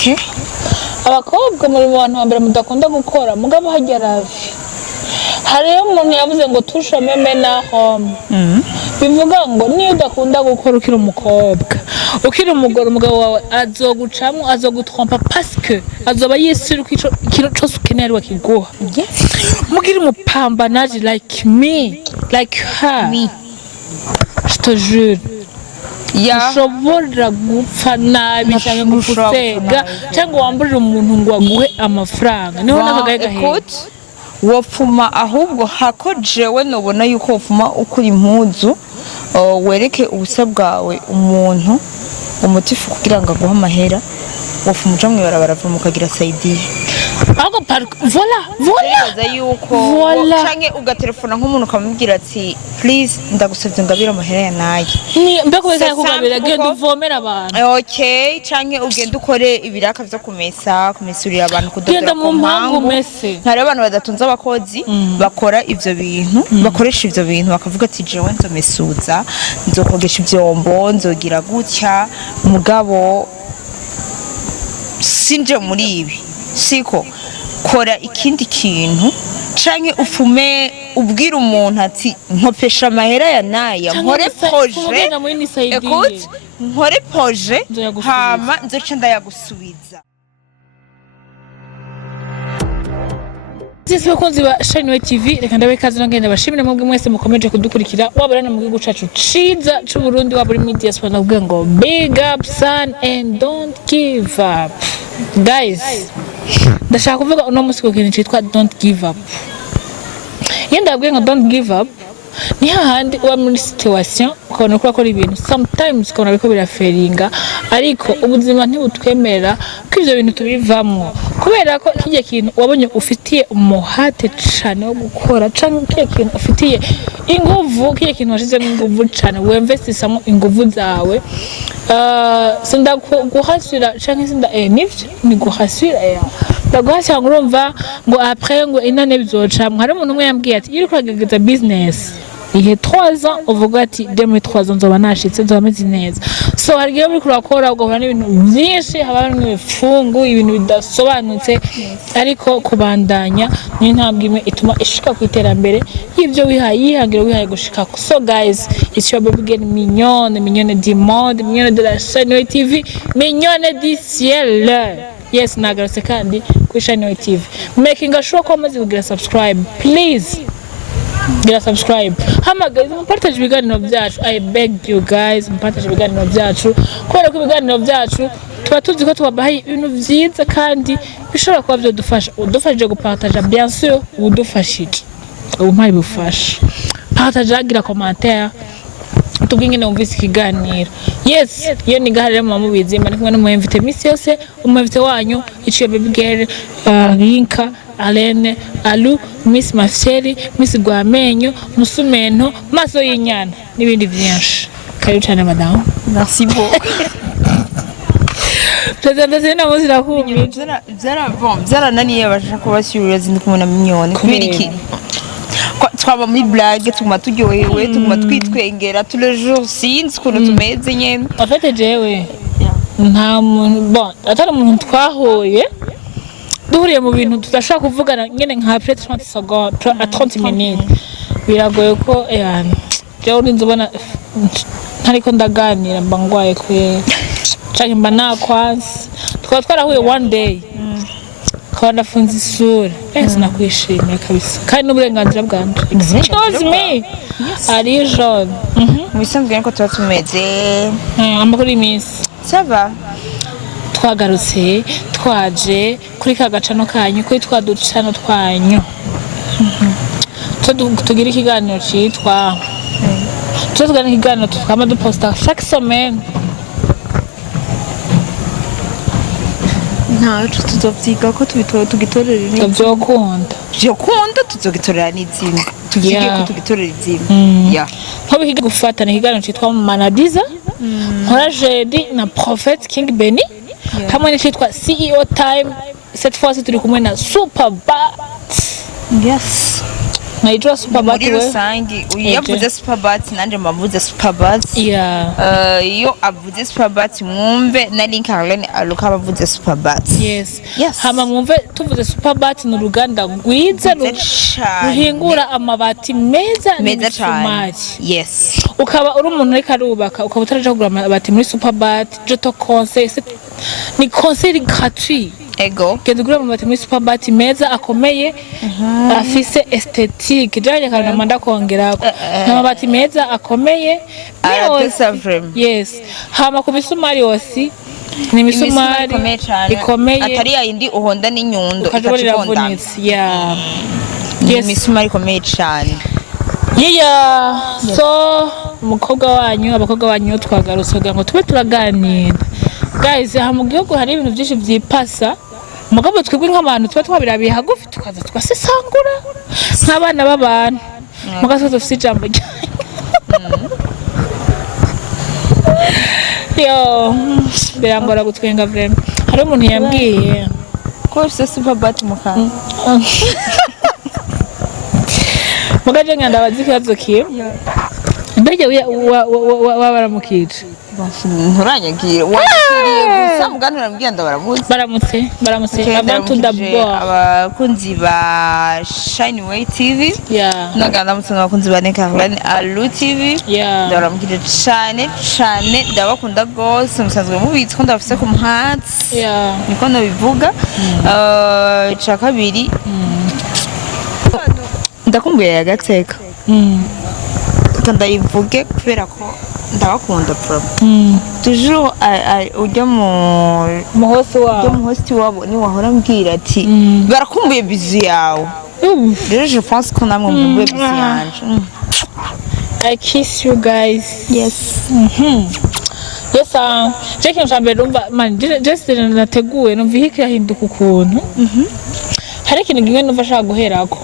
Okay. abakobwa muri bantu bambere mudakunda gukora mugabo hajya ravi hariyo umuntu yavuze ngo tusha meme na home bivuga ngo niyo udakunda gukora ukiri umukobwa ukiri umugore umugabo wawe azogucamo azogutrompa parce que azoba yisira ikintu cyose ukeneye ari wakiguha mugire umupambanaje like me like her je te jure ushobora gupfa nabi cyangwa gusega cyangwa wamburira umuntu ngo aguhe amafaranga niho nakagaye gahe wopfuma ahubwo hako jewe nobona yuko wopfuma ukuri impuzu wereke ubusa bwawe umuntu umutifu kugira ngo aguhe amahera wopfuma uja mwibarabara vuba mukagira saidiye ahubwo voilà yuko canke ugaterefona nk'umuntu ukamubwira ati please ndagusavye ngabira amahera ya naye mbeko wese kugabira genda uvomera abantu okay canke ugenda ukore ibiraka vyo kumesurira abantu kudodora mu mpangu mese hari abantu badatunze abakozi bakora ivyo bintu bakoresha ivyo bintu bakavuga ati jewe nzomesuza nzokogesha ivyombo nzogira gutya mugabo sinje muri ibi siko kora ikindi kintu canke ufume ubwira umuntu ati nkopesha amahera ya naya nkore projet écoute nkore projet hama nzoca ndayagusubiza Sisi bakunzi ba Shine TV reka ndabe kazi nangenda bashimire mwebwe mwese mukomeje kudukurikira wabarana mu gihugu cacu ciza c'u Burundi waburi media sponsor navuga ngo big up son and don't give up guys ndashaka kuvuga uno musi ko kintu citwa don't give up yenda abwiye ngo don't give up ni hahandi uba muri situation ukabona ko akora ibintu sometimes ukabona biko biraferinga ariko ubuzima ntibutwemerera ko ivyo bintu tubivamwo kubera ko kijye kintu wabonye ufitiye umuhate cyane wo gukora canke kijye kintu ufitiye inguvu kijye kintu washizemo inguvu cyane wemvestisamo inguvu zawe sinda guhasira canke sinda nivyo ni guhasira ndaguhasira ngo urumva ngo après ngo inane bizoca hari umuntu umwe yambwiye ati iri kurageza business ihe 3 ans uvuga ati demi 3 ans nzoba nashitse nzoba meze neza so hari gihe muri kurakora ugahura n'ibintu byinshi haba n'ibifungu ibintu bidasobanutse ariko kubandanya ni ntambwe imwe ituma ishika ku iterambere y'ivyo wihaye wihaye gushika so guys it's your baby girl mignonne du monde mignonne de la Shine TV mignonne du ciel yes nagarutse kandi ku Shine TV making sure ko amaze kugira subscribe please gira subscribe hamagaze mupartage ibiganiro byacu I beg you guys mupartage ibiganiro byacu kubera ko ibiganiro byacu tuba tuzi ko tubabaye ibintu byiza kandi bishobora kuba byo udufashije gupartage bien sûr udufashije umpaye bufasha partage agira commentaire tubwingene umvise ikiganiro yes iyo ni gaharira mu mubizi mari kumwe n'umuinvite misi yose umuinvite wanyu iciye baby girl Rinka Alene Alu Miss Mafyeri Miss Gwamenyo Musumento Maso y'inyana n'ibindi byinshi karibu cyane madame merci beaucoup presentation na muzi rahumye byara naniye bashaka kubashyurira zindi kumuna mignonne kubera iki twaba muri blague tuguma turyohewe tuguma twitwengera tous les jours sinzi ukuntu tumeze nyene en fait jewe nta muntu bon atari umuntu twahoye duhuriye mu bintu tudashaka kuvugana nyene nka peut-être 30 secondes à 30 minutes biragoye ko jewe nzobona ntariko ndaganira mbangwaye kwe canke mba nakwansi twarahuye one day kwa nafunze isura sinakwishimiye kabisa kandi n'uburenganzira bwanje excuse me ari jaune mubisanzwe niko tuba tumeze amakuru y'imisi sava twagarutse twaje kuri kagacano kanyu kuri twaducano twanyu tugira ikiganiro citwa tugira ikiganiro tukama duposta chaque semaine ntacu tuzovyiga ko tugitorera n'izindi vyokunda tuzogitorera n'izindi tuvige ko tugitorera izindi nko bihiga gufatana ikiganiro citwa Manadiza nkora Jedi na Prophet King Benny hamwe n'icitwa CEO Time cette fois turi kumwe na Super Bat yes nkayitwa Superbat muri we rusangi iyo avuze Superbat nanje mbavuze Superbat iyo avuze Superbat mwumve na Link Caroline aluka abavuze Superbat yes hama mwumve tuvuze Superbat ni uruganda rwiza ruhingura amabati meza cyane yes ukaba uri umuntu ariko arubaka ukaba utaraje kugura amabati muri Superbat je te conseille ni conseil gratuit ego genda ugura amabati muri Superbat meza akomeye afise esthétique janye kana manda kongerako amabati meza akomeye yes hama ku misumari yose ni misumari ikomeye atari yindi uhonda n'inyundo ikajibonda yes misumari ikomeye cyane so abakobwa banyu twagarutse kugira ngo tube turaganira guys aha mu gihugu hari ibintu byinshi byipasa mugabo twebwe nk'abantu tuba twabirabiye hagufi tukaza tugasesangura nk'abana b'abantu mugaso dufite ijambo yo birangora gutwenga vrema hari umuntu yambwiye ko Superbat mukana mugaje nganda bazikibazo kiyo mbege wabaramukije nturanyagiye wakiriye gusa muganira mbwenda baramutse abantu d'abord abakunzi ba Shineway TV naganda mutse abakunzi ba Link Caroline Alu TV ndabaramukije cyane ndabakunda gose musanzwe mubitse ko ndabafise ku muhatsi niko nabivuga ca kabiri ndakumbuye yagateka ndayivuge kubera ko ndabakunda toujours ujya mu host wabo ni wahora mbwira ati barakumbuye bizu yawe rero je pense ko namwe mumbuye bizu yanje I kiss you guys yes cheki nshambe rumba man just nateguye numva hiki yahinduka ukuntu hari ikintu gimwe numva shaka guherako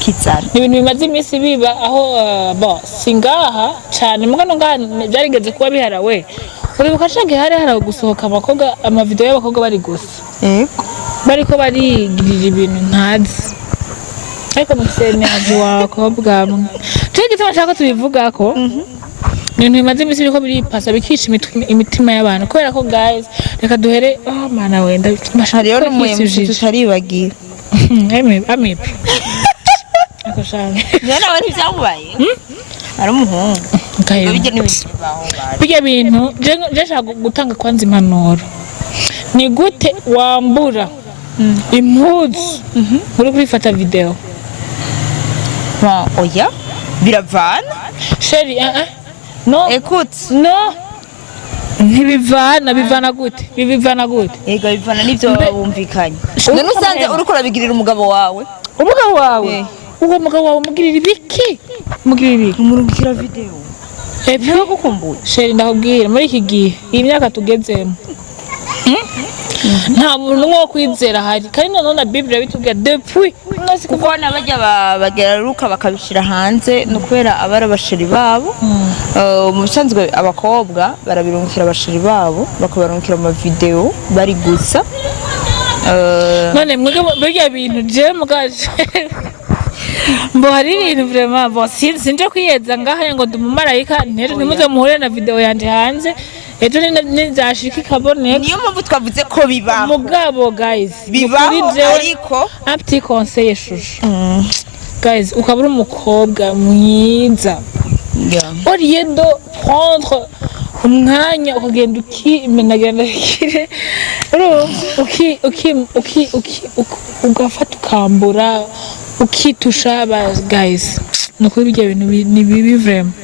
kitsana ibintu bimaze iminsi biba aho singaha cyane mugano ngaha byarigeze kuba biharawe uribuka shage hari gusohoka abakobwa amavideo y'abakobwa bari gusa bariko barigirira ibintu ntazi ariko musene aje wakobwa cyo gituma nshaka tubivuga ko ibintu bimaze iminsi biriko biripasa bikisha imitima y'abantu kubera ko guys reka duhere mana wenda mashari yo n'umuyemwe tutaribagira amibe Nana wari byamubaye ari umuhungu bijye n'ibintu bijye bintu je shaka gutanga kwanza impanuro ni gute wambura impuzu uri kwifata video oya biravana sheri no écoute no bivana gute ega bivana nivyo bumvikanye none usanze uri kurabigirira umugabo wawe uwo mugabo wawe mugirira ibiki murungikira video ntabwo gukumbuye sheri ndakubwira muri iki gihe iyi myaka tugezemo nta muntu wo kwizera hari kandi none Bible bitubwira depuis kuko nabajya bageraruka bakabishira hanze no kubera abarabashiri babo mu bisanzwe abakobwa barabirungikira abashiri babo bakabarungikira ama video bari gusa none mwebwe bijya bintu je mugaje mbo hari ibintu vraiment sinje kwiyeza ngaha ngo ndumumarayika ntimuze muhure na video yanje hanze ejo nizashika ikaboneka niyo mpamvu twavuze ko biba mugabo guys bibaho ariko un petit conseil shushu guys ukabura umukobwa mwiza oriendo prendre umwanya ukagenda ukimenagenda kire ugafata ukambura ukitusha guys nuko bijya bintu ni bibi vraiment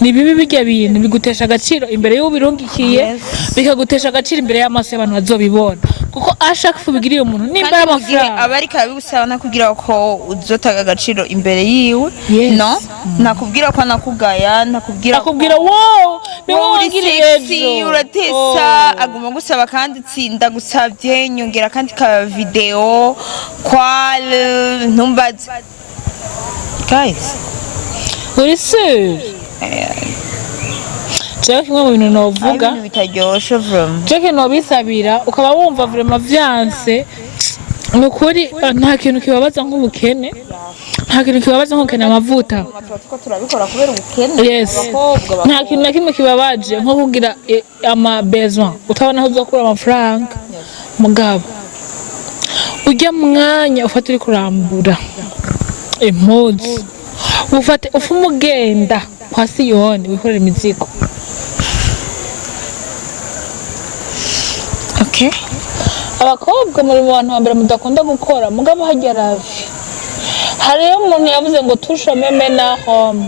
ni bibi bijya bintu bigutesha agaciro imbere y'ubirungikiye bikagutesha agaciro imbere y'amaso y'abantu bazobibona kuko ashaka kubigiriye umuntu nimba y'amafaranga abari kabigusaba nakubwira ko uzotaga agaciro imbere yiwe no nakubwira ko nakugaya nakubwira wow ni wowe ugiriye uratesa aguma gusaba kandi tsinda gusabye nyongera kandi ka video kwale ntumbaze guys uri sûr Jack kimwe mu bintu novuga ibintu bitaryoshe vraiment Jack no bisabira ukaba wumva vraiment vyanse nukuri nta kintu kibabaza nk'ubukene nta kintu kibabaje nko kena amavuta turabikora kubera ubukene yes nta kintu na kimwe kibabaje nko kugira ama besoin utabona aho uzokura amafaranga mugabo ujya mwanya ufata uri kurambura impuzu ufate ufu mugenda kwa Siyoni wikorera imizigo. Okay, abakobwa muri mu bantu bambere mudakunda gukora mugabo hajya ravi hariyo umuntu yavuze ngo tusha meme na home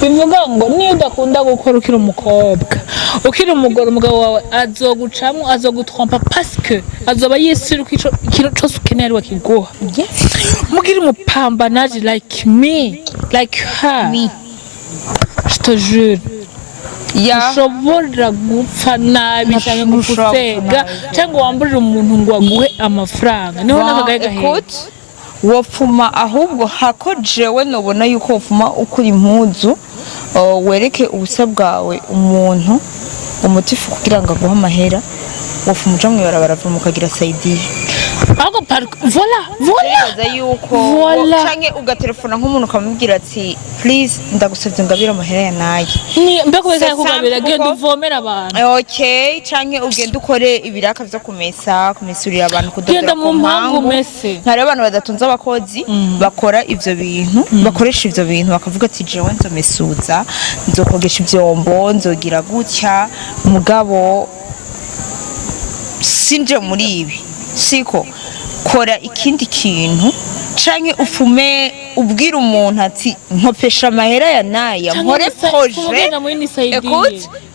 bivuga ngo niyo udakunda gukora ukiri umukobwa ukiri umugore umugabo wawe azogucamo azogutrompa parce que azoba yisira ikintu cyose ukeneye ari kiguha mugira umupambanaje like me like her me je te jure ushobora gupfa nabi cyangwa gusega cyangwa wamburira umuntu ngo aguhe amafaranga niho nakagaye gahera wopfuma ahubwo hako jewe nobona yuko wopfuma ukuri impuzu wereke ubusa bwawe umuntu umutifu kugira ngo aguhe amahera wopfuma uja mw'ibarabara mukagira saidiye ahubwo voila yuko canke ugaterefona nk'umuntu ukamubwira ati please ndagusavye ngabira amahera ya naye mbeko beka kugabira genda uvomera abantu okay canke ugenda ukore ibiraka vyo kumesurira abantu kudodora mu mpangu mese hari abantu badatunze abakozi bakora ivyo bintu bakoresha ivyo bintu bakavuga ati jewe nzomesuza nzokogesha ivyombo nzogira gutya mugabo sinje muri ibi siko kora ikindi kintu canke ufume ubwira umuntu ati nkopesha amahera ya naya nkore projet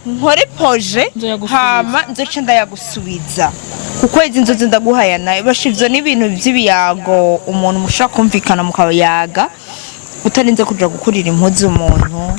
nkore projet hama nzoca ndayagusubiza kuko izi nzozi ndaguhaya nayo bashivyo n'ibintu by'ibiyago umuntu mushaka kumvikana mukayaga utarinze kuja gukurira impuzu umuntu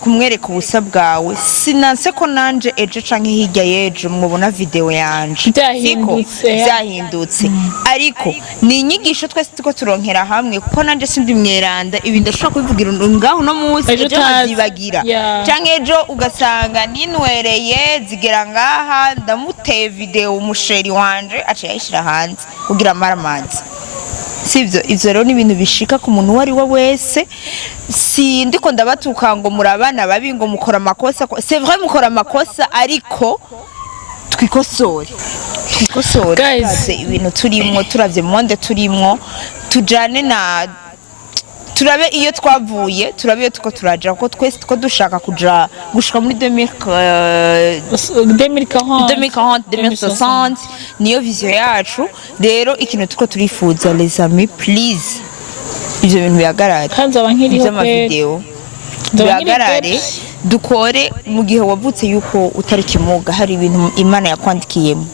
kumwereka ubusa bwawe sinanse ko nanje ejo canke hirya yejo mubona video yanje byahindutse ariko ni inyigisho twese tuko turonkera hamwe kuko nanje sindi mweranda ibi ndashaka kubivugira ngaho no munsi ejo hazibagira canke ejo ugasanga ninwereye zigera ngaha ndamuteye video umusheri wanje aca yishira hanze kugira maramazi sivyo ivyo rero ni ibintu bishika ku muntu wari we wese si ndiko ndabatuka ngo murabana babi ngo mukora amakosa c'est vrai mukora amakosa ariko twikosore guys ibintu turimwo turavye monde turimwo tujane na turabe iyo twavuye turabe iyo tuko turaja ko twese tuko dushaka kuja gushika muri 2040 niyo vision yacu rero ikintu tuko turifuza les amis please ivyo bintu bihagarare kanza bankiriho video bihagarare dukore mu gihe wavutse yuko utari kimuga hari ibintu Imana yakwandikiyemo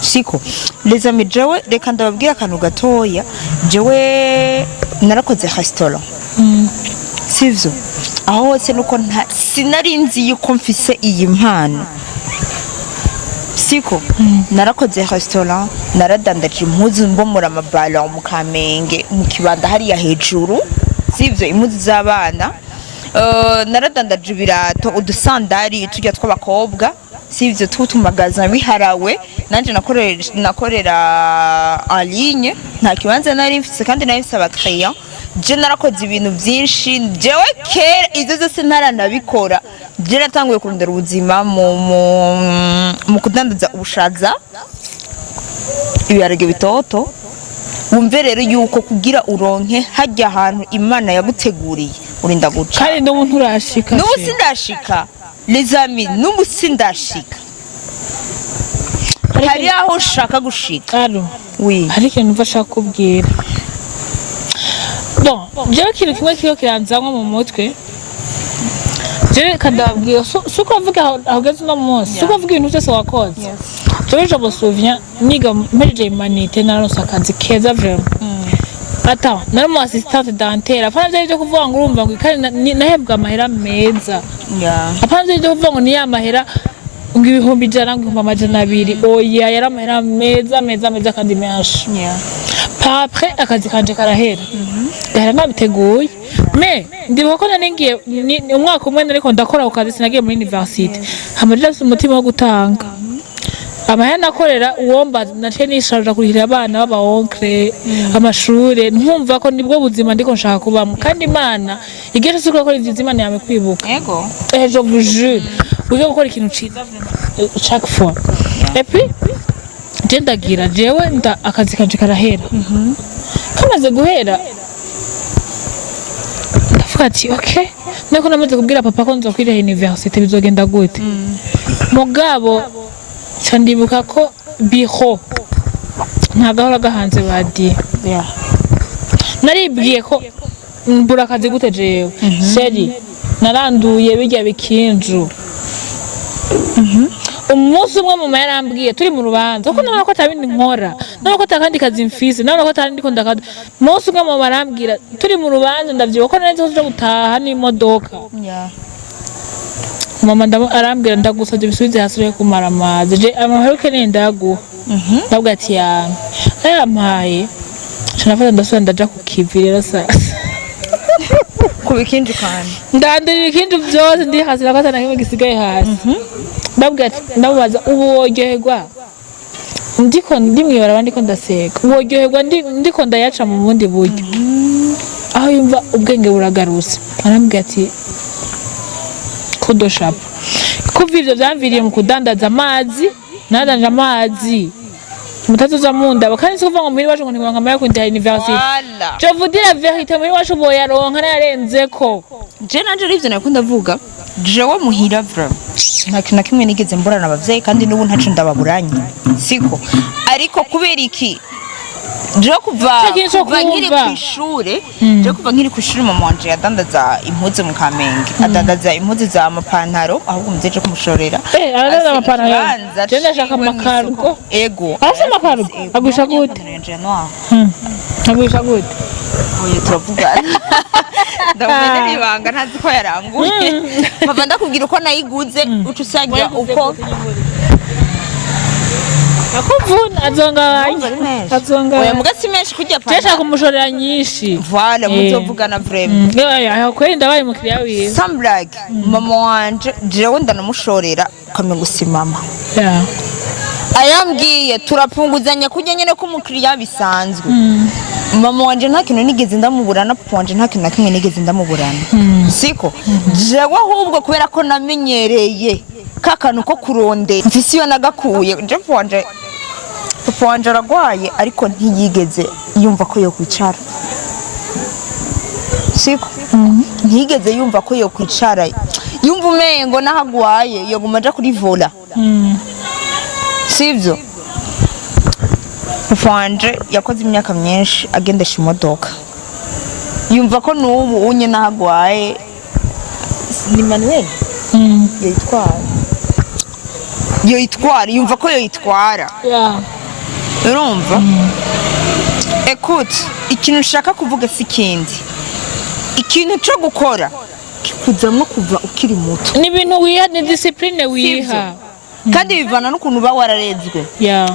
siko les amis jewe reka ndababwira akantu gatoya jewe narakoze restaurant sivyo aho hose nuko sinarinzi yuko mfise iyi mpano siko narakoze restaurant naradandaje impuzu mbomora amaballon mu Kamenge mu kibanda hari ya hejuru sivyo impuzu z'abana naradandaje ibirato udusandari tujya tw'abakobwa sivyo tutumagaza biharawe nanje nakorera en ligne nta kibanza nari mfise kandi nari mfise abakiriya je narakoze ibintu byinshi jewe kera izo zose ntaranabikora je natanguye kurondera ubuzima mu kudandaza ubushaza ibiharage bitoto wumve rero yuko kugira uronke hajya ahantu Imana yaguteguriye urinda guca kandi n'umuntu urashika sindashika les amis sindashika hari aho ushaka gushika oui hari ikintu mfasha kubwira bon jewe kintu kimwe kiyo kiranzamwe mu mutwe jewe kadabwiye suko avuga ahogeze no munsi suko avuga ibintu byose wakoze jewe je me souviens niga mpejeje humanité naronse akazi keza vraiment ata nari mu assistante dentaire apana byo kuvuga ngo urumva ngo kandi nahebwa amahera meza apana byo kuvuga ngo ni ya mahera ngo ibihumbi ijana ngo amajana 200 oya yari amahera meza kandi menshi après akazi kanje karahera gahera nabiteguye me ndibuka ko naningiye umwaka umwe nariko ndakora ku kazi sinagiye muri university hamarira umutima wo gutanga amahera nakorera uwomba naciye nisharura kurihira abana b'aba onkre amashure nkumva ko nibwo buzima ndiko nshaka kubamo kandi Imana igihe cyose ukora ivyiza Imana yame kwibuka yego je vous jure ugiye gukora ikintu ciza chaque fois et puis je ndagira jewe akazi kanje karahera kamaze guhera ndavuga ati okay nako namaze kubwira papa ko nza kwira université bizogenda gute mugabo candibuka ko biho ntagahora gahanze badiye naribwiye ko mbura akazi gute jewe seri naranduye bijya bikinju umunsi umwe mama yarambwiye turi mu rubanza kuko nabona ko atabindi nkora nabona ko atakandi kazi mfise nabona ko atandi ko ndakada umunsi umwe mama arambwira turi mu rubanza ndavyibuka ko nari nzo gutaha n'imodoka mama arambwira ndagusabye bisubize hasi kumara amazi je amaheruke ni ndaguha ndabwa ati yampaye canafata ndasubira ndaja ku kivi rero sasa kubikinju kandi ndandurira ikinju byose ndi hasi nakata na kimwe gisigaye hasi ndabwa ati ndamubaza ubu wojyoherwa ndiko ndimwibara abandi ko ndaseka wojyoherwa ndiko ndayaca mu bundi buryo aho yumva ubwenge buragarutse arambwira ati kudoshapa kuva ivyo vyamviriye mu kudandaza amazi nadanje amazi mutazoza munda kandi sikuva ngo muri wacu ngo ntibanka maya kundi university je vous dire la vérité muri wacu boyaronka narenzeko je nanje rivyo nakunda vuga jewe muhira vraiment nta kintu kimwe nigeze mburana abavyeyi kandi n'ubu ntaco ndababuranye siko ariko kubera iki je kuva nkiri kw'ishure je kuva nkiri kw'ishure mama wanje yadandaza impuzu mu Kamenge adandaza impuzu za amapantaro ahubwo muzeje kumushorera aradandaza amapantaro je ndashaka amakargo ego asa amakargo agusha gute agusha gute oye turavuga ndamenya ibanga ntazi ko yaranguye mava ndakubwira uko nayiguze uca usangira uko akuvuna azonga oya mugasi menshi kujya pa je kumushorera nyinshi voilà muzovugana vraiment yo kweri ndabaye mukiriya wiwe some blague mama wanje jewe ndanamushorera kamwe gusimama ayambwiye turapunguzanya kujya nyene ko umukiriya bisanzwe mama wanje nta kintu nigeze ndamuburana papa wanje nta kintu na kimwe nigeze ndamuburana siko jewe ahubwo kubera ko namenyereye kakanu ko kuronde mfise iyo nagakuye je papa wanje aragwaye ariko ntiyigeze yumva ko yo kwicara siko ntiyigeze yumva ko yo kwicara yumva umengo nahagwaye yo gumaja kuri vola sivyo papa wanje yakoze imyaka myinshi agendesha imodoka yumva ko n'ubu unye nahagwaye ni Manuel yoyitwara yumva ko yoyitwara urumva écoute ikintu ushaka kuvuga si kindi ikintu cyo gukora kikuzamwo kuva ukiri muto ni ibintu wiha ni discipline wiha kandi bivana n'ukuntu uba wararezwe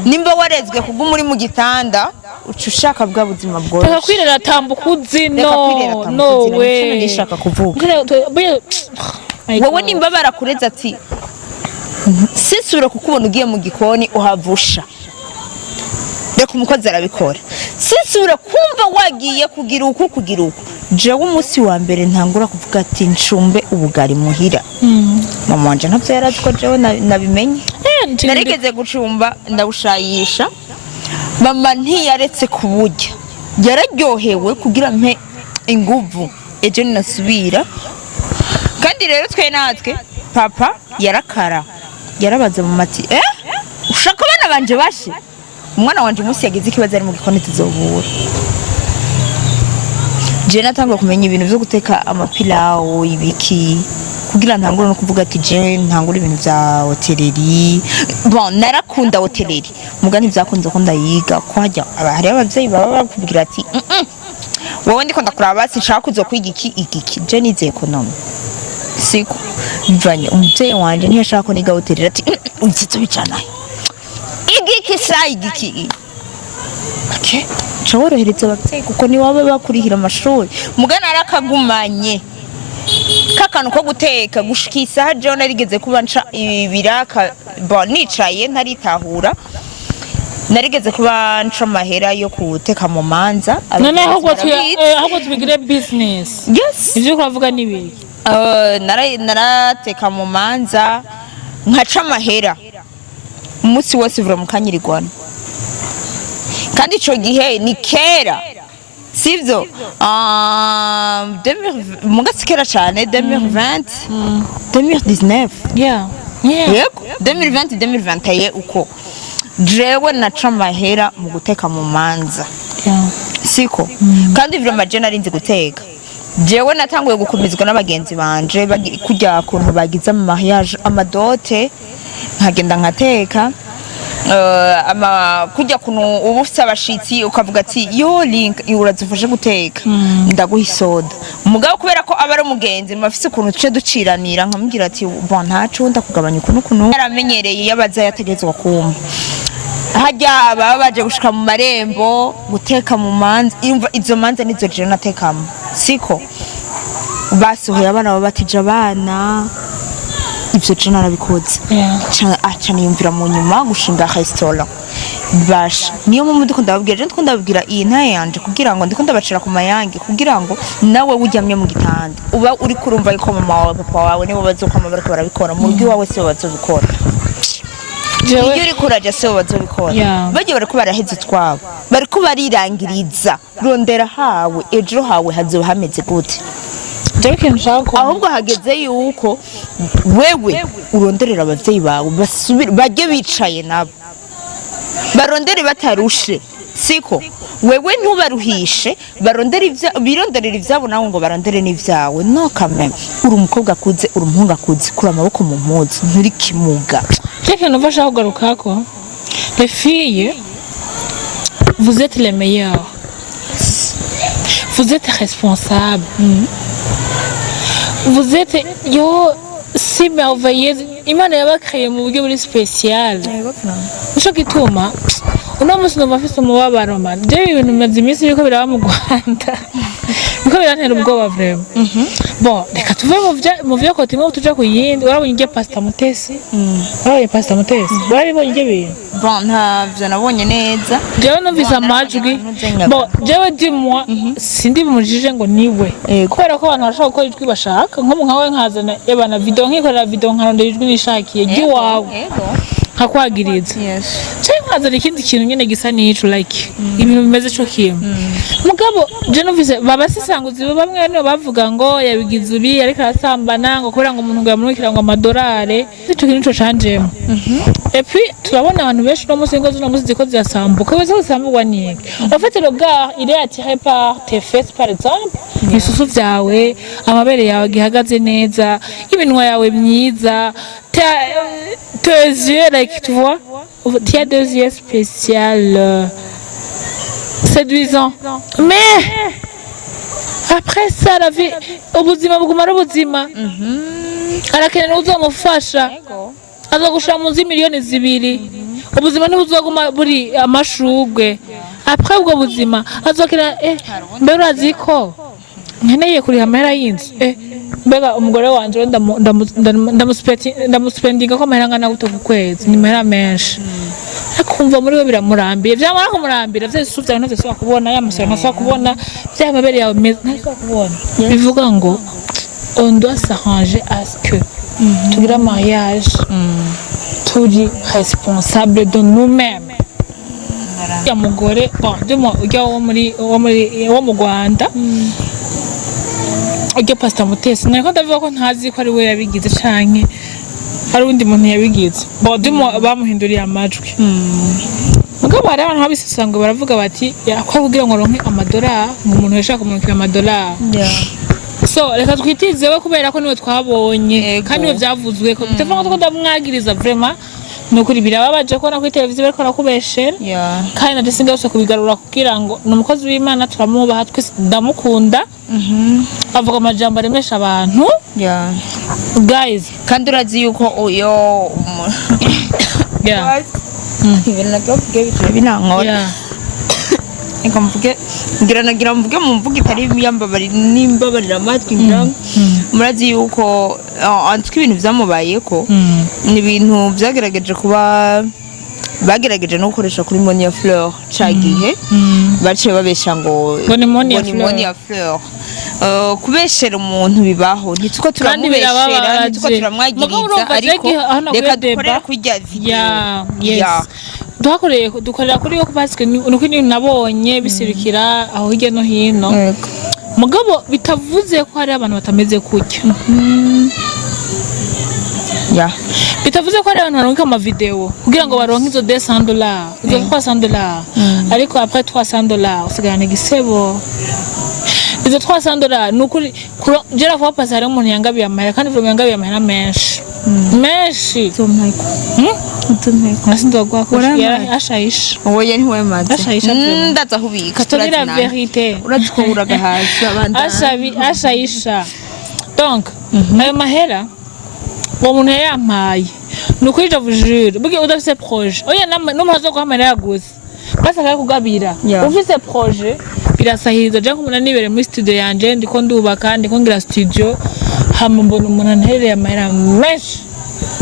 nimba warezwe kubwo muri mu gitanda uca ushaka bwa buzima bwose reka kwirera tambuka uzi no we ndishaka kuvuga wowe nimba barakureze ati sisura kukubona ugiye mu gikoni uhavusha reka umukozi arabikora sisura kumva wagiye kugira uku jewe umunsi wa mbere ntangura kuvuga ati ncumbe ubugari muhira mama wanje ntavyo yarazi ko jewe nabimenye narigeze gucumba ndawushayisha mama ntiyaretse kuburya yararyohewe kugira mpe inguvu ejo ninasubira kandi rero twe natwe papa yarakara yarabaza mu mati ushaka abana banje bashe umwana wanje umunsi yagize ikibazo ari mu gikoni tuzobura je natangwa kumenya ibintu byo guteka amapilao ibiki kugira ntangura no kuvuga ati je ntangura ibintu bya hoteleri bon narakunda hoteleri mugani byakunze ko ndayiga ko hajya hari abavyeyi baba bakubwira ati wowe ndiko ndakuraba basi nshaka kuzo kwiga iki je nize economy siko bivanye umuvyeyi wanje ntiyashaka ko niga hoteleri ati uzitso bicana igiki sai igiki okay chaworohereza abavyeyi kuko ni wabe bakurihira amashuri mugana arakagumanye kakantu ko guteka gushika isaha jewe narigeze kuba nca ibiraka nicaye ntaritahura narigeze kuba nca amahera yo guteka mu manza none ahubwo tubigire business yes ivyo uravuga nibiki narateka mu manza nkaca amahera umunsi wose vura mu kanyirirwana kandi ico gihe ni kera sivyo mugasi kera cyane 2020 2019 yego 2020 2021 uko jewe naca amahera mu guteka mu manza siko kandi vraiment je narinzi guteka jewe natanguye gukomezwa n'abagenzi banje kujya kuntu bagize mu mariage amadote nkagenda nkateka kujya kuntu ubu ufite abashitsi ukavuga ati yo link urazifashe guteka ndaguha isoda umugabo kubera ko aba ari umugenzi mafise ukuntu tuce duciranira nkamubwira ati bon ntaco ndakugabanya ukuntu yaramenyereye yabaza yategetswe kumva hajya baba baje gushika mu marembo guteka mu manza izo manza nizo je natekamo siko basohoye abana baba batije abana ibyo je narabikoze aca niyumvira mu nyuma gushinga restaurant basha niyo mu ndiko ndababwira iyi ntaye yanje kugira ngo ndiko ndabacira ku mayange kugira ngo nawe ujyamye mu gitanda uba uri kurumva yuko mama wawe papa wawe nibo bazokoma bariko barabikora mu rugo wawe se bazobikora iyo uri kuraja se bazobikora bagiye bariko baraheze twabo bariko barirangiriza rondera hawe ejo hawe hazoba hameze gute ahubwo hageze yuko wewe uronderera abavyeyi bawe basubire bajye bicaye nabo barondere batarushe siko wewe ntubaruhishe bironderera ivyabo nawe ngo barondere n'ivyawe no kameme uri umukobwa akuze uri umuhungu akuze kura amaboko mu mpuzu nturi kimuga Qu'est-ce que nous va faire quoi? Les filles, vous êtes les meilleures. Vous êtes responsables. Vous êtes si merveilleuse. Imana yabakriye mu buryo buri special. Nico gituma uno musi no mafise umubabaro man. Je ibintu maze imisi yuko biraba mu Rwanda. Niko birantera ubwoba vraiment. Bon, reka tuve mu vyo kote imwe tuja ku yindi. Warabonye nge Pastor Mutesi? Warabonye Pastor Mutesi? Warabonye nge bintu? Bon, ntavyo nabonye neza. Jewe numvise amajwi. Bon, jewe dis-moi, sindi bumujije ngo niwe. Kubera ko abantu bashaka gukora ijwi bashaka, nko nkawe nkazana ebana video nkikorera video nkarondera ijwi nishakiye giwawe. Hakwagiriza. Cyangwa nkazana ikindi kintu nyene gisa n'ico like ibintu bimeze cyo kimwe. Mugabo je numvise baba sisanguzi bamwe no bavuga ngo yabigize ubi ariko arasambana ngo kubera ngo umuntu ngo yamurikira ngo amadolare ico kintu cyo canjemo. Et puis turabona abantu benshi no musi ngo zino musi ziko zirasambuka wese usambugwa niki. En fait le gars il est attiré par tes fesses par exemple, isusu vyawe, amabere yawe gihagaze neza, iminwa yawe myiza, tes yeux like tu vois, tu as deux yeux spéciaux séduisants. Mais après ça la vie ubuzima bugumara ubuzima. Arakenera uzomufasha. Azagushira mu miliyoni 2. Ubuzima ntibuzoguma buri amashugwe. Après ubwo buzima azokira mbe uraziko nkeneye kuri amahera y'inzu mbega umugore wanje ndamuspendinga ko amahera ngana gute ku kwezi ni amahera menshi akumva muri we biramurambiye byamara kumurambira vyose uvya navyo so kubona yamusera ntaso kubona byamabere yawe ntaso kubona bivuga ngo on doit s'arranger à ce que tugira mariage turi responsable de nous-mêmes ya mugore ndimo ujya wo mu Rwanda ujya Pastor Mutesi nako ndavuga ko ntazi ko ari we yabigize canke ari undi muntu yabigize ndimo bamuhinduriye amajwi mugabo hari abantu babisesanga baravuga bati yakwa kugira ngo ronke amadolari umuntu yashaka kumurikira amadolari so reka twitizewe kubera ko niwe twabonye kandi niwe byavuzwe ko bitavuga ko ndamwagiriza vraiment nukuri birababaje ko na kuri televiziyo bariko nakubeshera kandi na desinga yose kubigarura kugira ngo numukozi w'Imana turamubaha twese ndamukunda avuga amajambo aremesha abantu guys kandi urazi yuko uyo binankora ngira mvuge mu mvuga itari yambabarira nimbabarira amatwi ngira murazi yuko antiko ibintu vyamubayeko ni ibintu vyagerageje kuba bagerageje no gukoresha kuri Monia Fleur cagihe baciye babesha ngo ni Monia Fleur kubeshera umuntu bibaho ntituko turamubeshera ntituko turamwagiriza ariko reka dukorera kurya video dukorera kuri yo kubasike nuko ni nabonye bisirikira aho hirya no hino mugabo bitavuze ko hari abantu batameze kujya bitavuze ko hari abantu baronka ama video kugira ngo baronke izo $200 izo $300 ariko après $300 usigana igisebo izo $300 nukuri jera kwa pasa hari umuntu yangabiye amahera kandi vuba yangabiye amahera menshi nasindo kwa kushira ashayisha oya ni we maze ashayisha ndaza hubika turazina la vérité uratsikura gahaza abandi ashayisha donc ayo mahera uwo muntu yampaye nukuri javujure buge udafise projet oya n'umuhazo kwa amahera yaguze basaka kugabira ufise projet birasahiriza je ko umuntu nibere muri studio yanje ndiko ndubaka ndiko ngira studio hama mbona umuntu antereye amahera menshi.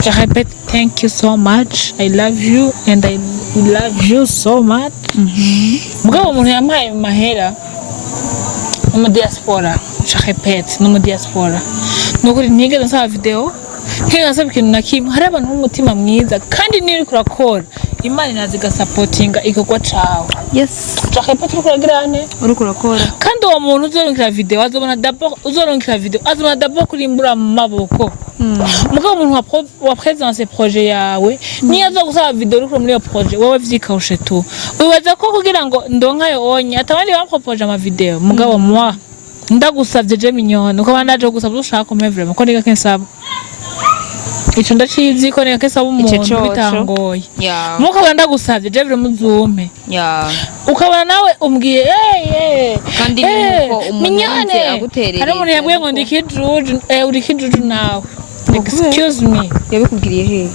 Je répète, thank you so much. I love you and I love you so much. Mugabo umuntu yampaye mahera mu diaspora. Je répète, no mu diaspora. Nukuri nigeze nsaba video. Nkiga nsaba ikintu na kimwe. Hari abantu b'umutima mwiza kandi niyo uriko urakora Imana inaziga supportinga ikogwa cawe. Yes. Je répète uriko uragirane uriko urakora. Kandi uwo muntu uzoronkera video azobona d'abord azobona d'abord kurimbura mu maboko. Mugabo umuntu wa présence projet yawe niyo azo gusaba video uriko muri yo projet wowe vyikawushe tu wibaza ko kugira ngo ndonkayo onye atabandi bampropoje ama video mugabo moi ndagusavye je minyone uko bandaje gusaba ushaka me vraiment ko niga kensaba ico ndacizi ko niga kensaba umuntu bitangoye muko ndagusavye je vraiment zume ukabana nawe umbwiye kandi nuko umuntu aguterereye hari umuntu yabwiye ngo ndikijuju urikijuju nawe. Excuse me. Yabikubwiriye he?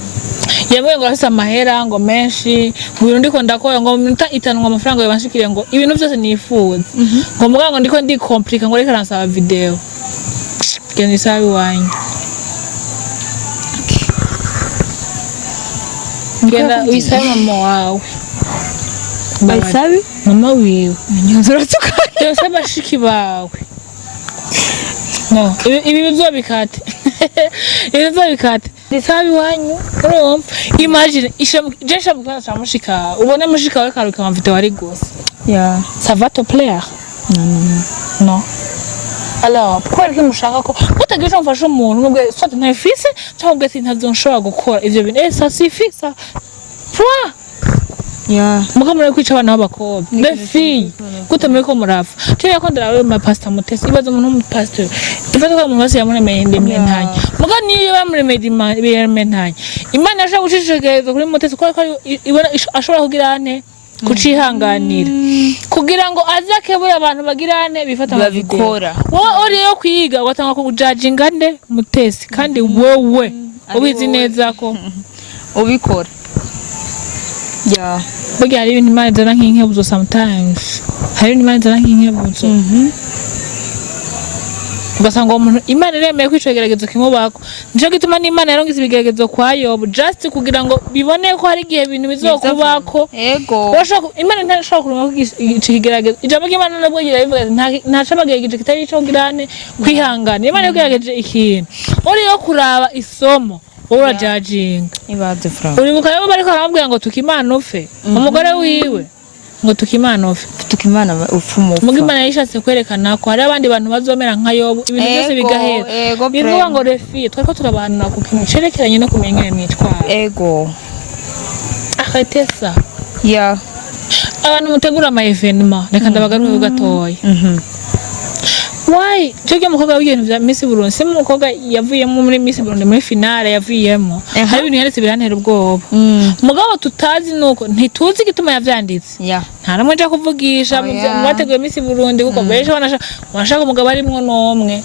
Yabwiye ngo afise amahera ngo menshi, mu bintu ndiko ndakora ngo minota 5 ngo amafaranga yabanshikire ngo ibintu byose nifuza. Ngo mugango ndiko ndi complica ngo reka nansaba video. Genda isabi wanye. Genda wisabe mama wawe. Bayisabi? Mama wiwe. Nyonzora tukane. Yose bashiki bawe. No, ibi bizobikate. Bizobikate. Nisabi wanyu. Urumva? Imagine jesha bukana mushika. Ubone mushika we karuka mu video ari gose. Ça va te plaire? Non. Alors, pourquoi est-ce que mushaka ko utagisha mfasha umuntu nubwo soit ntafise cyangwa ubwo ntazonshobora gukora ivyo bintu ça suffit ça. Point. Muga muri kwica abana b'abakobwa be fille gutemeye ko murava cyo yakondera we ma pastor mutesi ibazo umuntu mu pastor ifato ko mu basi ya muri mende mentanye muga niyo bamuremedi mentanye Imana yashaka gucishegeza kuri mutesi ko ibona ashobora kugirane kucihanganira kugira ngo azakebure abantu bagirane bifata babikora wowe uri yo kwiga ugatanga ko judginga nde mutesi kandi wowe ubizi neza ko ubikora Bugi hari ibintu Imana izana nk'inkebuzo sometimes. Hari ibintu Imana izana nk'inkebuzo. Ugasanga umuntu Imana iremeye kwicegeragezo kimubako. Nico gituma n'Imana yarongize ibigeragezo kwa Yobu just kugira ngo bibone ko hari igihe ibintu bizokubako. Yego. Washaka Imana ntashaka kurunga ikigeragezo. Ijambo ry'Imana nabwo yirabivuga ntaca bagerageje kitari ico ngirane kwihangana. Imana yagerageje ikintu. Uri yo kuraba isomo. Ora judging ibaze from uri mukayo bariko arambwira ngo tukimana ufe umugore wiwe ngo tukimana ufumu mugimana yishatse kwerekana ko hari abandi bantu bazomera nka Yobu ibintu byose bigahera bivuga ngo refi twariko turabana ku kintu cerekeranye no kumenya imitwaro arrêtez ça abantu mutegura ama evenement reka ndabagaruke gatoya Why? Jogi mukobwa w'ibintu bya Miss Burundi. Se mukobwa yavuyemo muri Miss Burundi muri finale yavuyemo. Hari ibintu yaretse birantera ubwoba. Mugabo tutazi nuko ntituzi gituma yavyanditse. Nta namwe nje kuvugisha mu bateguye Miss Burundi kuko beje wanashaka umugabo arimwo nomwe.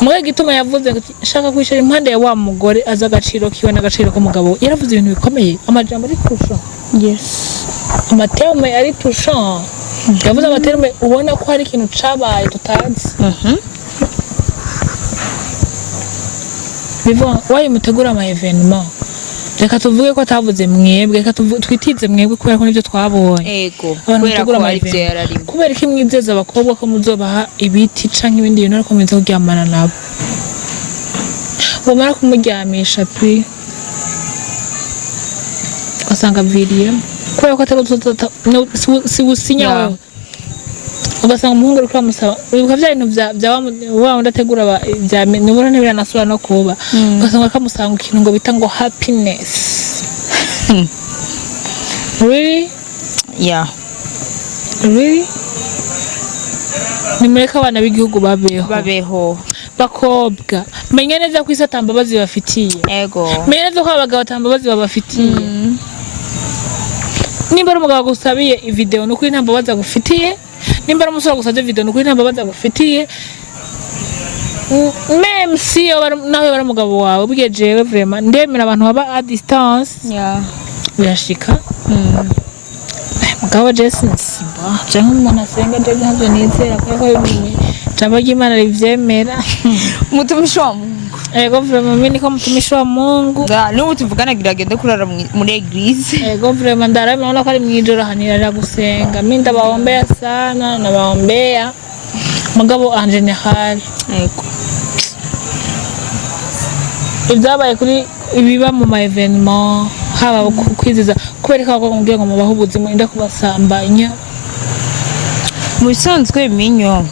Muge gituma yavuze ngo shaka kwishira impande ya wa mugore aza agaciro kiwe n'agaciro ko mugabo. Yaravuze ibintu bikomeye. Amajambo ari touchant. Amateme ari touchant. Yavuze amaterme ubona ko hari ikintu cabaye tutazi. bivuga wayi mutegura ama evenement reka tuvuge ko atavuze mwebwe reka twitize mwebwe kubera ko nivyo twabonye ego kubera ko ari byo yararimo kubera ko imwizeza abakobwa ko muzobaha ibiti canke ibindi bintu ariko muza kuryamana nabo bamara kumuryamisha pe ugasanga viriyemo kubera ko si gusinya wewe ugasanga umuhungu uri kuramusaba wibuka vya bintu vya wa wundi ategura nubona ntibiranasubira no kuba ugasanga akamusanga ikintu ngo bita ngo happiness really really nimureke abana b'igihugu babeho bakobwa menya neza ko isi atambabazi bafitiye ego menya neza ko abagabo atambabazi babafitiye nimba ari umugabo gusabiye ivideo nuko intambabazi agufitiye nimba ari umusore gusabye video nuko intambabazi agufitiye même si nawe bari umugabo wawe ubwiye jewe vraiment ndemera abantu baba à distance birashika mugabo Jason Simba cyangwa umuntu asenga ndetse ntabyo nizera ko bimwe jambo ry'Imana rivyemera mutumishi wa Mungu ego vraiment mimi niko mutumishi wa Mungu n'ubu tuvugana giragende kurara muri eglise ego vraiment ndarabona ko ari mwijoro hanira gusenga mimi ndabaombea sana na baombea mugabo en general ego ibyabaye kuri ibiba mu ma evenement haba kwiziza kubereka ko ngiye ngo mubaho ubuzima inda kubasambanya mu bisanzwe minyo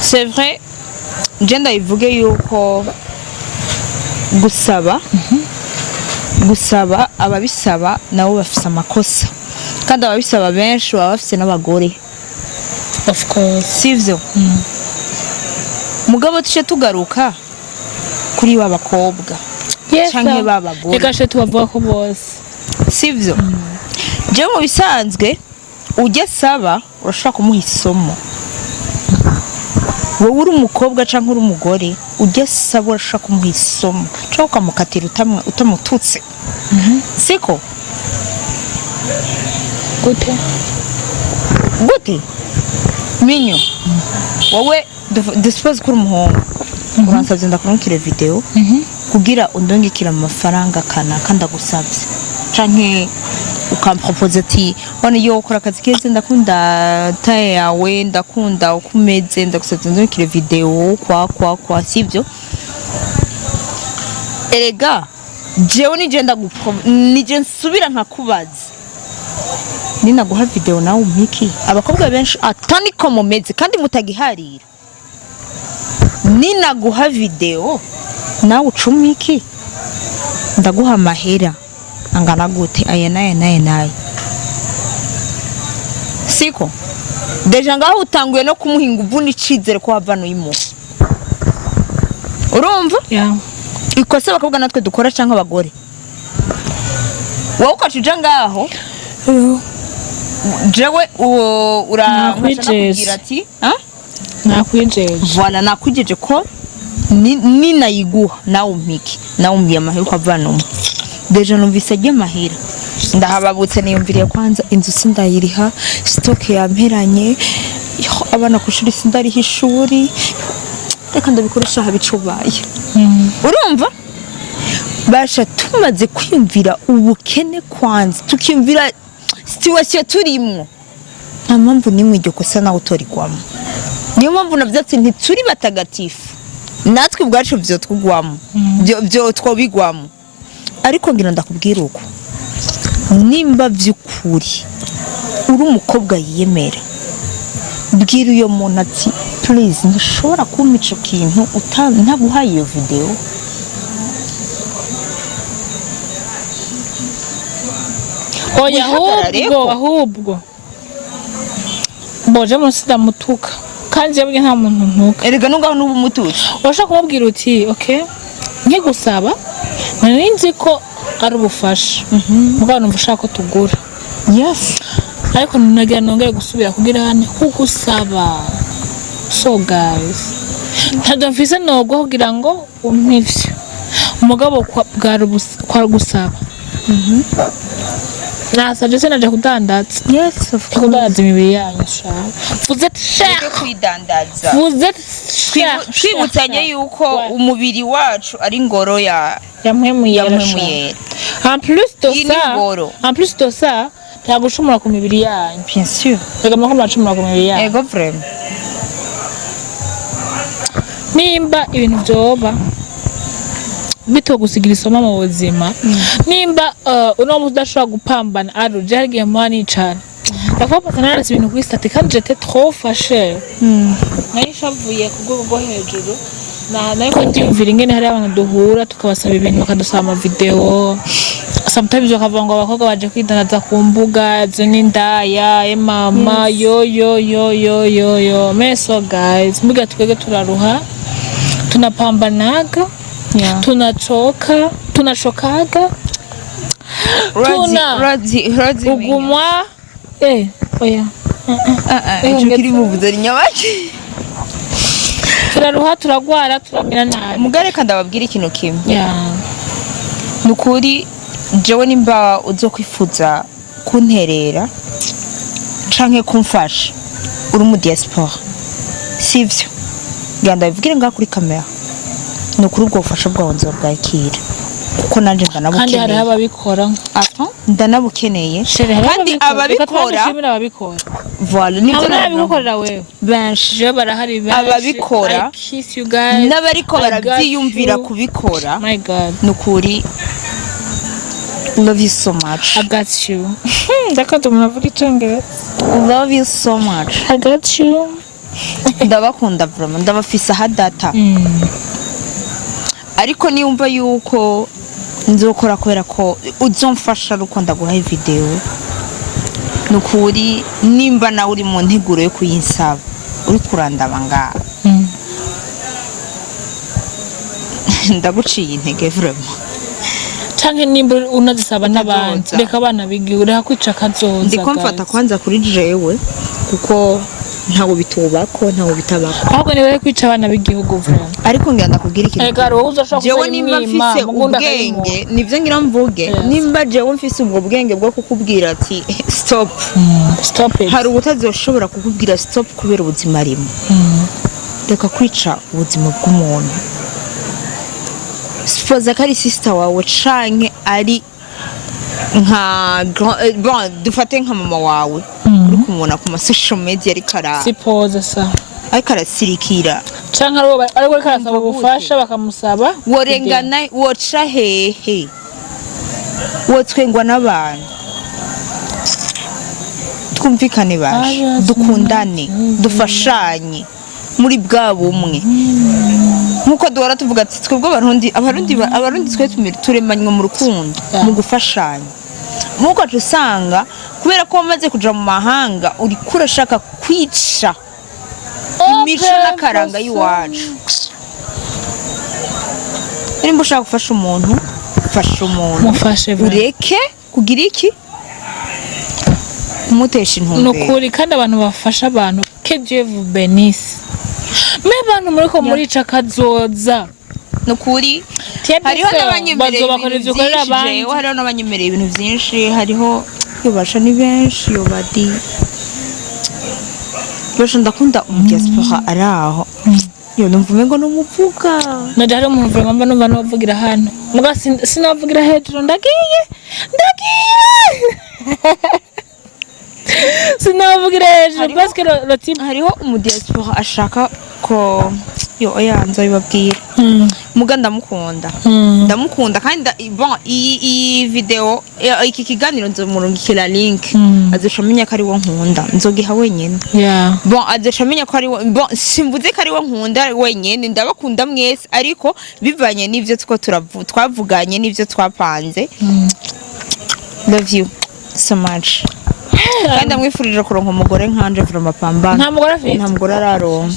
c'est vrai genda ivuge yuko gusaba ababisaba nabo bafise amakosa kandi ababisaba benshi baba bafise n'abagore of course sivyo mugabo tushe tugaruka kuri babakobwa canke babagore reka she tubavuga ko bose sivyo je mu bisanzwe ujye saba urashaka kumuha isomo wowe uri umukobwa canke uri umugore ujye saba urashaka kumuha isomo canke ukamukatira utamututse siko gute minyo wowe dispose kuri umuhungu uransabye ndakurungikire video kugira undungikira amafaranga kana kandi agusabye canke ukampropose ati wane yo ukora akazi keze ndakunda taye yawe ndakunda ukumeze ndagusabye ndungikire video kwa sivyo erega jewe nije nsubira nkakubaza nina guha video nawe umpiki abakobwa benshi atani ko mumeze kandi mutagiharira nina guha video nawe ucumiki ndaguha mahera angana gute aya naye siko deja ngaho utanguye no kumuhinga uvuna icizere ko havano yimo urumva ikose bakobwa natwe dukora canke abagore wowe ukacuja ngaho jewe urakwijeje ati nakwijeje voilà nakwijeje ko nina yiguha nawe umpiki nawe umbiye amahera ukavana deja numvise agiye amahera ndahababutse niyumviriye kwanza inzu sindayiriha stock yamperanye abana kushuri sindariha ishuri reka ndabikoresha habicubaye urumva basha tumaze kwiyumvira ubukene kwanza tukiyumvira situation turimwo nta mpamvu nimwe iryo kosa nawe utorigwamo niyo mpamvu navyatsi ntituri batagatifu natwe ubwacu vyo twugwamo vyo twobigwamo ariko ngira ndakubwira uko nimba vy'ukuri uri umukobwa yiyemera bwira uyo muntu ati please ntushobora kumpa ico kintu ntaguhaye iyo video oya ahubwo boje munsi ndamutuka kandi yabwiye nta muntu ntuka erega nungaho nubu mututse washaka kumubwira uti okay nke gusaba nari nzi ko ari ubufasha mugabo numva ushaka ko tugura yes ariko nagira nongere gusubira kugira hane kugusaba so guys ntabwo mfise nogwa kugira ngo umpivye umugabo kwa gusaba nasabye se naje kudandaza yes of course kudandaza imibiri yanyu shaka vous êtes cher yo kwidandaza vous êtes cher twibutsanye yuko umubiri wacu ari ingoro ya yamwemuyera en plus de ça ntagushumura ku mibiri yanyu bien sûr rega mako muracumura ku mibiri yanyu ego vraiment nimba ibintu byoba bitogusigira isomo mu buzima nimba uno muntu udashobora gupambana aruje harigihe mwani cyane ndakopata naretse ibintu kuri state kandi j'étais trop fâchée nayishavuye ku rwego rwo hejuru nako ndiyumvira ingene hari abantu duhura tukabasaba ibintu bakadusaba amavideo sometimes bakavuga ngo abakobwa baje kwidandaza ku mbuga zo n'indaya mama yo meso guys mbuga twege turaruha tunapambanaga tunachokaga ugumwa oya ico kiri mu buzari nyabaki turaruha turagwara turamira nabi mugareka ndababwira ikintu kimwe nukuri jewe nimba uzokwifuza kunterera canke kumfasha uri mu diaspora sivyo ganda bivugire nga kuri kamera nukuri ubwo bufasha bwawe nzobwakira kuko nanje ndanabukeneye kandi hari ababikora ndanabukeneye kandi ababikora voilà nivyo nabikorera wewe benshi je barahari benshi ababikora n'abariko baravyiyumvira kubikora my god nukuri love you so much I got you ndakunda umuntu avuga icyongereza love you so much I got you ndabakunda vraiment ndabafisa hadata ariko niyumva yuko nzokora kubera ko uzomfasha ruko ndaguha video nukuri nimba nawe uri mu nteguro yo kuyinsaba uri kurandaba ngaha ndaguciye intege vraiment canke nimba unazisaba n'abandi reka abana bigiwe reka kwica kazoza ndiko mfata kwanza kuri jewe kuko ntawo bitubako ntawo bitabako ahubwo ni bari kwica abana b'igihugu vuba ariko ngira ndakubwira ikintu ega ro uzoshaka jewe nimba mfise ubwenge nivyo ngira mvuge nimba jewe mfise ubwo bwenge bwo kukubwira ati stop it hari ubutazoshobora kukubwira stop kubera ubuzima rimwe reka kwica ubuzima bw'umuntu suppose ko ari sister wawe canke ari nka bon dufate nka mama wawe uri kumubona ku social media ari kara suppose sa ari karasirikira canke ari we karasaba ubufasha bakamusaba worengana woca hehe wotwengwa n'abantu twumvikane baje dukundane dufashanye muri bwa bumwe nkuko duhora tuvuga ati twebwe abarundi twe turemanywe mu rukundo mu gufashanya nkuko tusanga kubera ko wamaze kuja mu mahanga uri kurashaka kwica imico n'akaranga y'iwacu nimba ushaka gufasha umuntu fasha umuntu mufashe ureke kugira iki kumutesha intumbero nukuri kandi abantu bafasha abantu que Dieu vous bénisse abantu muriko murica kazoza nukuri hariho n'abanyemereye ibintu byinshi hariho yobasha ni benshi yobadi basha ndakunda diaspora araho yo numva umengo n'umuvuga najari umuntu mva numva novugira hano muga sinavugira hejuru ndagiye sinavugira hejuru parce que le type hariho umudiaspora ashaka ko yo oya nzabibabwira muga ndamukunda kandi bon iyi video iki kiganiro nzomurungikira link azoshamenya ko ari wo nkunda nzogiha wenyene bon azoshamenya ko ari bon simvuze ko ari wo nkunda wenyene ndabakunda mwese ariko bivanye n'ivyo twavuganye n'ivyo twapanze love you so much kandi amwifurije kuronka umugore nkanje vura mapambana nta mugore afite nta mugore araronka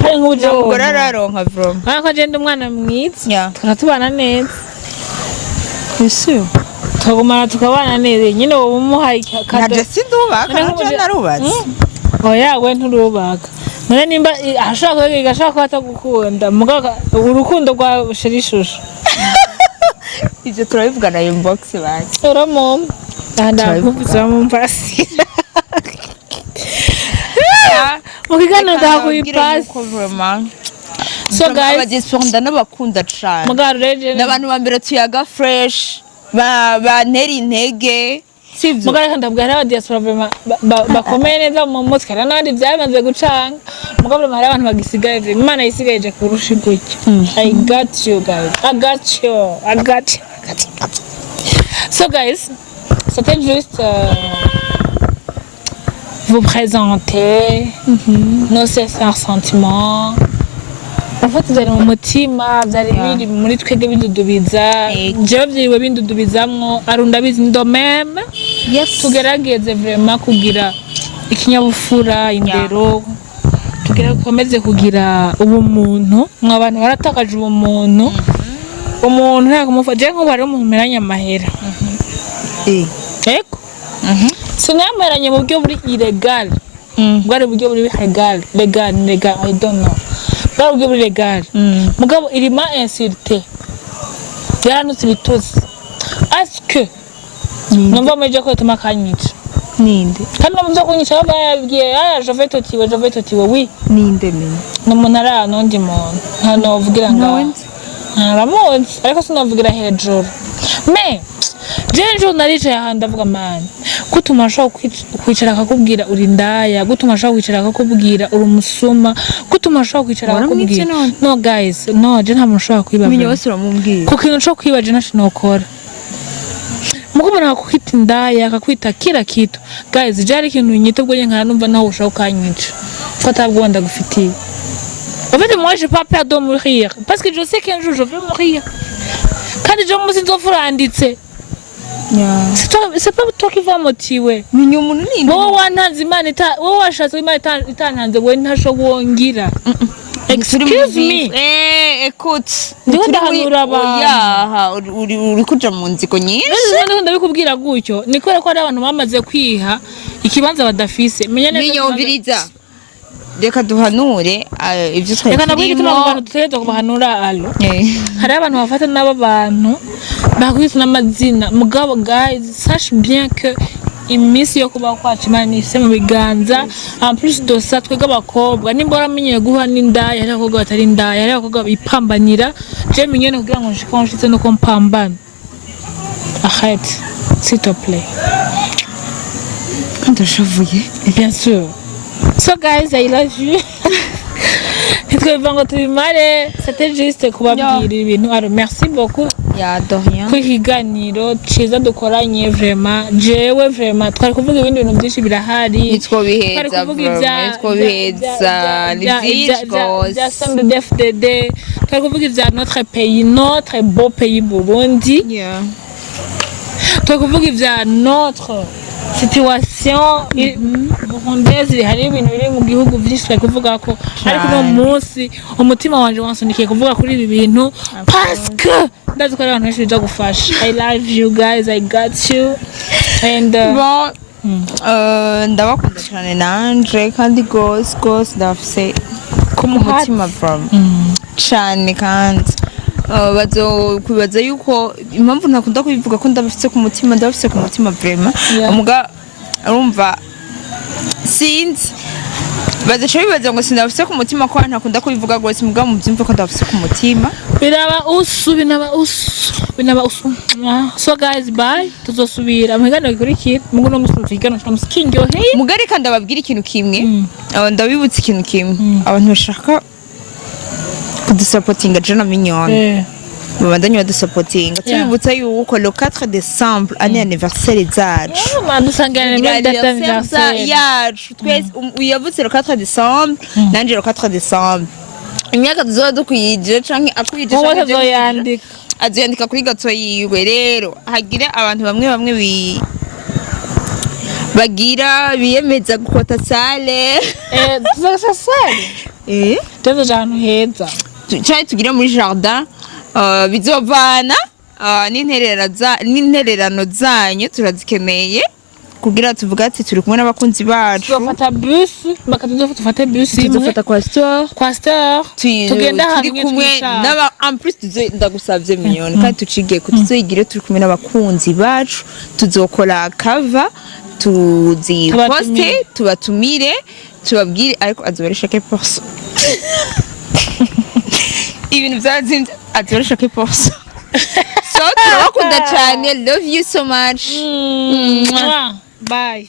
kandi nk'uburyo umugore araronka vura ariko agenda umwana mwiza Yeah. tukatubana neza ese tukagumana tukabana neza nyine wowe umuhaye kado ntaje sindubaka ntaje narubatse oya we nturubaka none nimba ashaka ko atagukunda mugaga urukundo rwa shirishusho ivyo turabivugana inbox basi uramo ndakumvise mu mpasi mu kiganiro ndakuipasi so guys abadiaspora n'abakunda cyane mugaro reje n'abantu bambere tuyaga fresh bantera intege sivyo mugaro kandi ndabwira abadiaspora bakomeye neza mu mutwe kandi n'abandi byabanze gucanga mugabo hari abantu bagisigaye Imana yisigaje kurusha gutyo I got you guys I got you so guys c'était juste vous présenter nos sincères sentiments. En fait byari mu mutima byari biri muri twege bindudubiza jewe byiriwe bindudubizamwo arunda bizi ndo meme tugerageze vraiment kugira ikinyabufura indero tugira komeze kugira ubumuntu mwabantu baratakaje ubumuntu umuntu nta kumufaje nko bari mu meranya mahera eko sinameranye mu buryo buri illegal bwari buryo buri legal I don't know bwari buryo buri legal mugabo irima insulté yaranutse bituzi aske numva meje ko tuma kanyica ninde kandi mu byo kunyica bayabwiye jove totiwe oui ninde menya n'umuntu ara nondi muntu nta novugira ngaho naramuzi ariko sinovugira hejuru me Jenjo naricaye ahandi avuga mani gutuma ashaka kwicara akakubwira uri ndaya gutuma ashaka kwicara akakubwira uri umusuma gutuma ashaka kwicara akakubwira no guys no je nta muntu ashaka kwiba minyo wese uramubwira kuko ikintu cyo kwiba je ntashinokora mugumana kukwita ndaya akakwita kila kitu guys jari ikintu nyite ubwo nkana numva naho ushaka kanyica ko atabwo ndagufitiye en fait moi j'ai pas peur de mourir parce que je sais qu'un jour je vais mourir kandi je musi nzofuranditse c'est pas toi qui vas motiver minyo umuntu ninde wowe wantanze Imana wowe washatse Imana itantanze we ntasho wongira excuse me écoute ndiko ndahanura abantu uri kuja mu nziko nyinshi ndiko ndabikubwira gutyo nikore ko ari abantu bamaze kwiha ikibanza badafise menya neza minyo umviriza reka duhanure ivyo twari reka nabwira ituma abantu tutegerezwa kubahanura alo hari abantu bafata n'abo bantu bakwita n'amazina mugabo guys sache bien que imisi yo kuba kwacu Imana ise mu biganza en plus de ça twega abakobwa nimba uramenyeye guha n'indaya ari abakobwa batari indaya ari abakobwa bipambanira je minyene kugira ngo nshikonshize no kompambana arrête s'il te plaît ndashavuye bien sûr. So guys, I love you. C'était juste kubabwira ibintu. Alors merci beaucoup. Ya de rien. Kwikiganiro ciza dukoranye vraiment. Jewe vraiment twari kuvuga ibindi bintu byinshi birahari. Nitwo biheza. Nitwo biheza. Ya CNDD-FDD. Twari kuvuga ivya notre pays, notre beau pays Burundi. Yeah. Twari kuvuga ivya notre situation burundaise hari ibintu biri mu gihugu byinshi kuvuga ko ariko no munsi umutima wanje wansunikiye kuvuga kuri ibi bintu parce que ndazi ko abantu benshi biza gufasha. I love you guys, I got you and ndabakunda cyane nanje kandi gose ndafise ku mutima from cyane kandi kwibaza yuko impamvu ntakunda kubivuga ko ndabafite ku mutima vraiment umuga urumva sinzi bazaca bibaza ngo sindabafite ku mutima ko ntakunda kubivuga gose muga mu byumva ko ndabafite ku mutima binaba usu so guys bye tuzosubira mugano gikurikira mugo no musumvikana tumusikingyo hey mugari kandi ababwira ikintu kimwe ndabibutse ikintu kimwe abantu bashaka kudusupportinga jana mignonne babandanye badusupportinga tubibutsa yuko le 4 décembre année anniversaire zacu dusangane muri data anniversaire yacu twese uyavutse le 4 décembre nanje le 4 décembre imyaka tuzoba dukwije canke akwije canke azoyandika kuri gato yiwe rero hagire abantu bamwe bagira biyemeza gukota sale tuzasa sale tuzajantu heza cyane tugira muri jardin bizovana n'intererano zanyu turazikeneye kugira tuvuga ati turi kumwe n'abakunzi bacu tuzofata bus dufate bus tuzofata kwa Star tugenda turi kumwe n'aba en plus ndagusavye miliyoni kandi tucigiye ko tuzoyigire turi kumwe n'abakunzi bacu tuzokora cover tuziposte tubatumire tubabwire ariko azoresha ke porso ibintu byazimye azoresha ke porso so turabakunda cyane love you so much bye